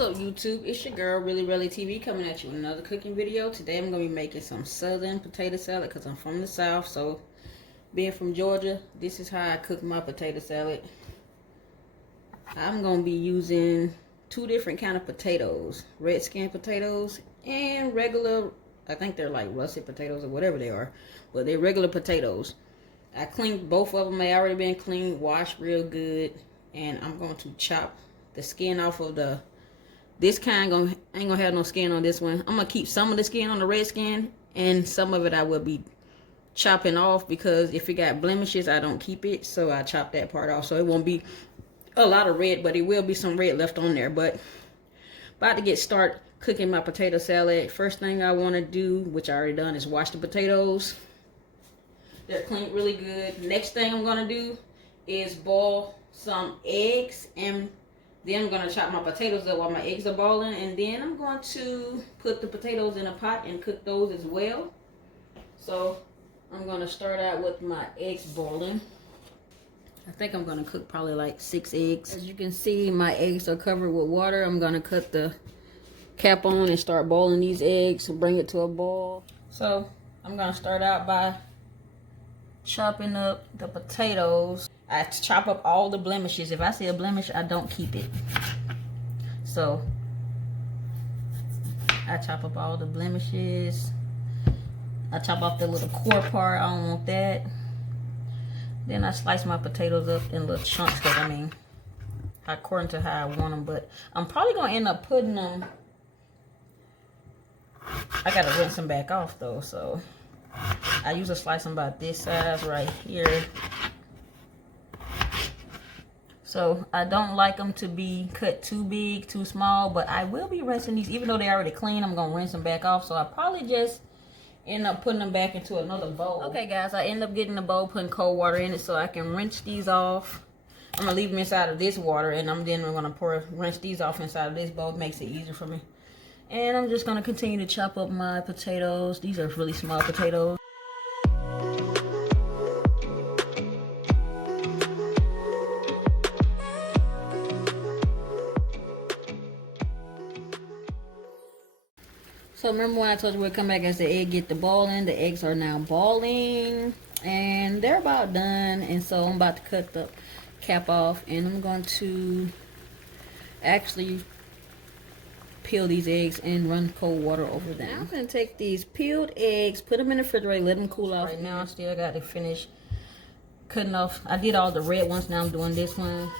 up, YouTube? It's your girl, Really TV, coming at you with another cooking video. Today I'm going to be making some southern potato salad because I'm from the South. So, being from Georgia, this is how I cook my potato salad. I'm going to be using two different kind of potatoes. Red skin potatoes and regular, I think they're like russet potatoes or whatever they are. But they're regular potatoes. I cleaned both of them. They already been cleaned, washed real good. And I'm going to chop the skin off of this kind. Ain't gonna have no skin on this one. I'm gonna keep some of the skin on the red skin, and some of it I will be chopping off because if it got blemishes, I don't keep it. So I chop that part off. So it won't be a lot of red, but it will be some red left on there. But about to start cooking my potato salad. First thing I want to do, which I already done, is wash the potatoes. They're cleaned really good. Next thing I'm gonna do is boil some eggs, and then I'm going to chop my potatoes up while my eggs are boiling, and then I'm going to put the potatoes in a pot and cook those as well. So I'm going to start out with my eggs boiling. I think I'm going to cook probably like 6 eggs. As you can see, my eggs are covered with water. I'm going to cut the cap on and start boiling these eggs and bring it to a boil. So I'm going to start out by chopping up the potatoes. I chop up all the blemishes. If I see a blemish, I don't keep it. So I chop up all the blemishes. I chop off the little core part. I don't want that. Then I slice my potatoes up in little chunks, because I mean, according to how I want them. But I'm probably gonna end up putting them. I gotta rinse them back off though, so I usually slice them about this size right here. So I don't like them to be cut too big, too small, but I will be rinsing these. Even though they're already clean, I'm gonna rinse them back off. So I probably just end up putting them back into another bowl. Okay guys, I end up getting the bowl, putting cold water in it so I can rinse these off. I'm gonna leave them inside of this water, and I'm gonna rinse these off inside of this bowl. It makes it easier for me. And I'm just gonna continue to chop up my potatoes. These are really small potatoes. So remember when I told you we'd come back as the egg get to boiling? The eggs are now boiling and they're about done. And so I'm about to cut the cap off, and I'm going to actually peel these eggs and run cold water over them. Now I'm going to take these peeled eggs, put them in the refrigerator, let them cool off. Right now I still got to finish cutting off. I did all the red ones, now I'm doing this one.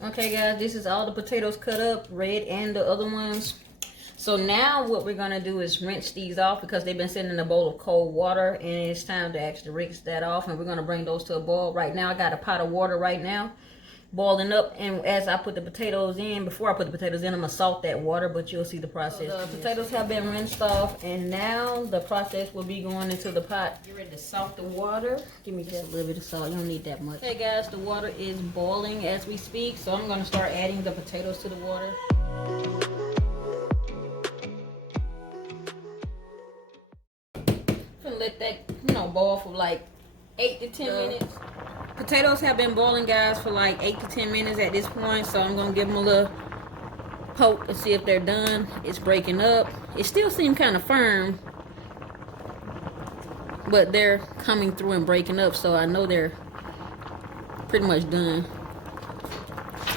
Okay guys, this is all the potatoes cut up, red and the other ones. So now what we're going to do is rinse these off because they've been sitting in a bowl of cold water, and it's time to actually rinse that off, and we're going to bring those to a boil. Right now I got a pot of water right now boiling up, and as I put the potatoes in, before I put the potatoes in, I'm going to salt that water, but you'll see the process. So the potatoes have been rinsed off, and now the process will be going into the pot. Get ready to salt the water. Give me just a little bit of salt. You don't need that much. Okay guys, the water is boiling as we speak, so I'm going to start adding the potatoes to the water. I'm gonna let that, boil for like 8 to 10 minutes. Potatoes have been boiling, guys, for like 8 to 10 minutes at this point, so I'm gonna give them a little poke and see if they're done. It's breaking up. It still seems kind of firm, but they're coming through and breaking up, so I know they're pretty much done.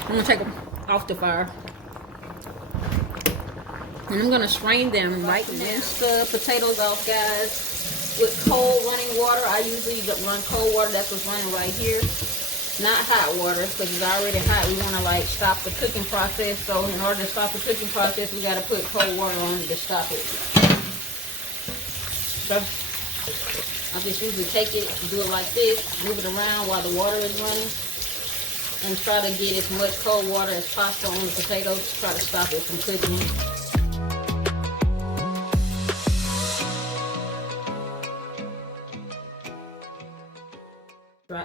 I'm gonna take them off the fire, and I'm gonna strain them right now. Rinse the potatoes off, guys, with cold running water. I usually run cold water. That's what's running right here, not hot water, because it's already hot. We want to like stop the cooking process. So in order to stop the cooking process, we got to put cold water on it to stop it. So I just usually take it, do it like this, move it around while the water is running, and try to get as much cold water as possible on the potatoes to try to stop it from cooking.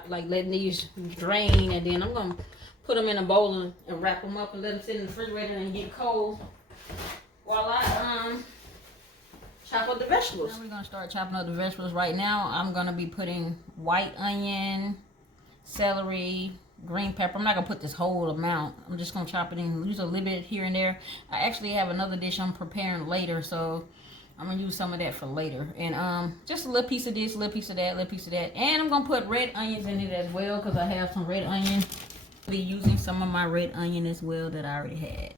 Like letting these drain, and then I'm gonna put them in a bowl and wrap them up and let them sit in the refrigerator and get cold while I chop up the vegetables. Now we're gonna start chopping up the vegetables. Right now, I'm gonna be putting white onion, celery, green pepper. I'm not gonna put this whole amount. I'm just gonna chop it in, use a little bit here and there. I actually have another dish I'm preparing later, so I'm gonna use some of that for later. And just a little piece of this, a little piece of that, a little piece of that. And I'm gonna put red onions in it as well because I have some red onion. I'll be using some of my red onion as well that I already had.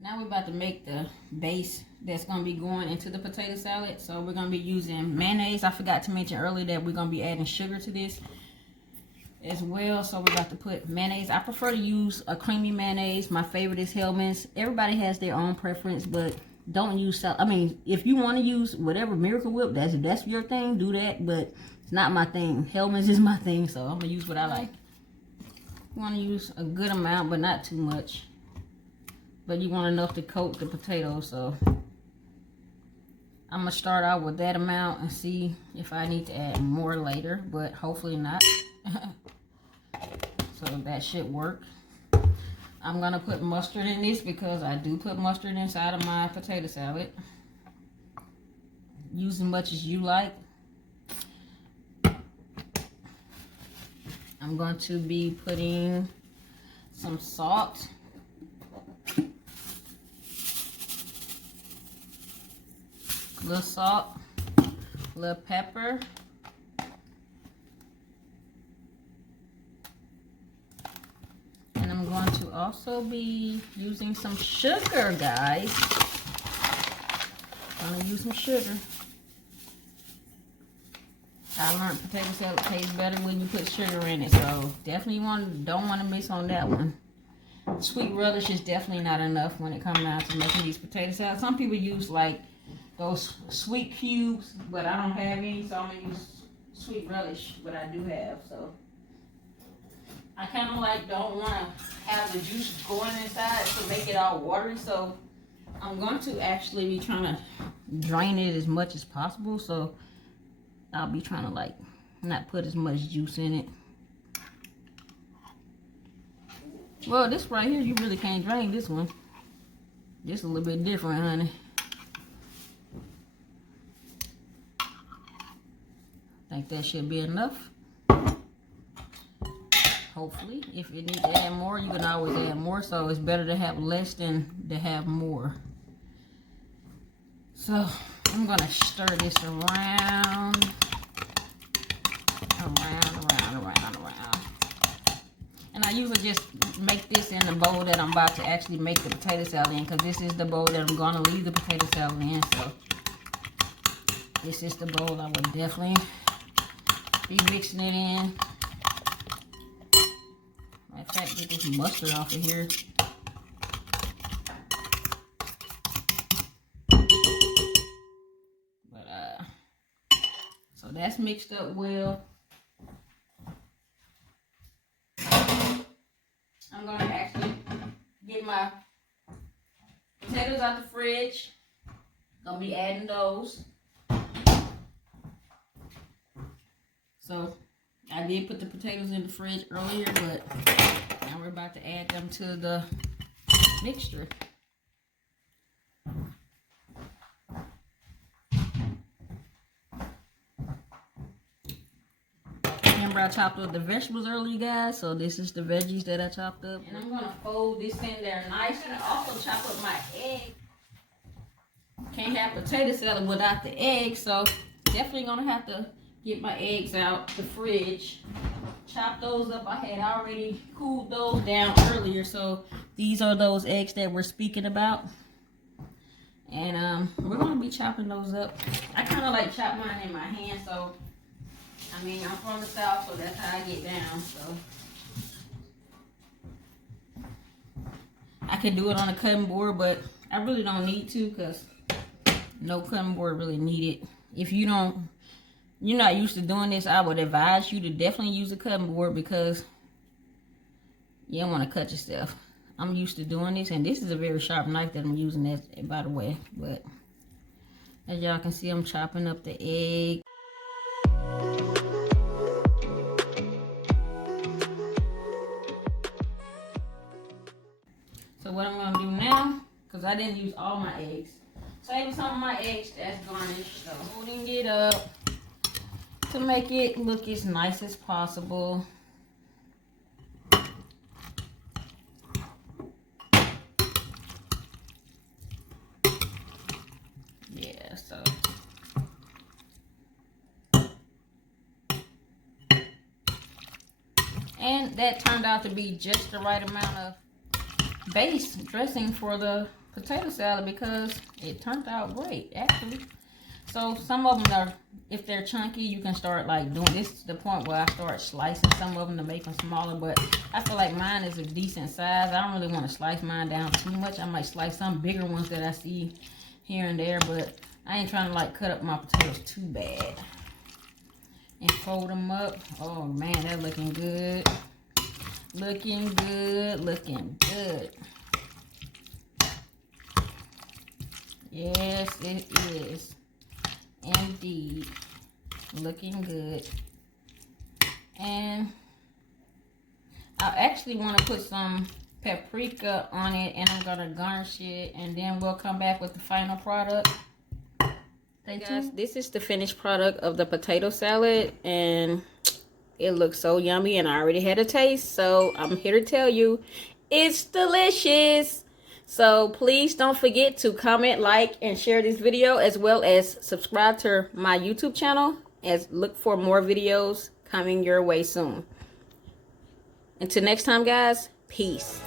Now we're about to make the base that's going to be going into the potato salad. So we're going to be using mayonnaise. I forgot to mention earlier that we're going to be adding sugar to this as well. So we're about to put mayonnaise. I prefer to use a creamy mayonnaise. My favorite is Hellmann's. Everybody has their own preference, but don't use, I mean, if you want to use whatever Miracle Whip, that's your thing, do that, but it's not my thing. Hellmann's is my thing, so I'm going to use what I like. You want to use a good amount, but not too much. But you want enough to coat the potatoes, so I'm going to start out with that amount and see if I need to add more later, but hopefully not. So that should work. I'm going to put mustard in this because I do put mustard inside of my potato salad. Use as much as you like. I'm going to be putting some salt. A little salt, a little pepper, and I'm going to also be using some sugar, guys. I'm going to use some sugar. I learned potato salad tastes better when you put sugar in it, so definitely don't want to miss on that one. Sweet relish is definitely not enough when it comes down to making these potato salads. Some people use like those sweet cubes, but I don't have any, so I'm gonna use sweet relish, but I do have. So I kind of like don't want to have the juice going inside to make it all watery, so I'm going to actually be trying to drain it as much as possible. So I'll be trying to like not put as much juice in it. Well, this right here, you really can't drain this one. This is a little bit different, honey. I think that should be enough. Hopefully. If you need to add more, you can always add more. So it's better to have less than to have more. So I'm going to stir this around. And I usually just make this in the bowl that I'm about to actually make the potato salad in, because this is the bowl that I'm going to leave the potato salad in. So this is the bowl I would definitely be mixing it in. Matter of fact, get this mustard off of here. But so that's mixed up well. I'm gonna actually get my potatoes out the fridge. Gonna be adding those. So I did put the potatoes in the fridge earlier, but now we're about to add them to the mixture. Remember I chopped up the vegetables earlier, guys, so this is the veggies that I chopped up. And I'm going to fold this in there nice, and also chop up my egg. Can't have potato salad without the egg, so definitely going to have to get my eggs out the fridge. Chop those up. I had already cooled those down earlier, so these are those eggs that we're speaking about. And we're going to be chopping those up. I kind of like chop mine in my hand, so I mean, I'm from the South, so that's how I get down. So can do it on a cutting board, but I really don't need to because no cutting board really needed. If you're not used to doing this, I would advise you to definitely use a cutting board because you don't want to cut yourself. I'm used to doing this, and this is a very sharp knife that I'm using, that, by the way. But as y'all can see, I'm chopping up the egg. So what I'm gonna do now, because I didn't use all my eggs, saving some of my eggs that's garnished. So holding it up to make it look as nice as possible. Yeah, so and that turned out to be just the right amount of base dressing for the potato salad because it turned out great, actually. So some of them are, if they're chunky, you can start like doing this to the point where I start slicing some of them to make them smaller. But I feel like mine is a decent size. I don't really want to slice mine down too much. I might slice some bigger ones that I see here and there, but I ain't trying to like cut up my potatoes too bad. And fold them up. Oh man, they're looking good. Looking good, looking good. Yes, it is. Indeed. Looking good. And I actually want to put some paprika on it, and I'm going to garnish it, and then we'll come back with the final product. Hey guys, this is the finished product of the potato salad, and it looks so yummy, and I already had a taste, so I'm here to tell you it's delicious. So please don't forget to comment, like, and share this video, as well as subscribe to my YouTube channel, as look for more videos coming your way soon. Until next time, guys, peace.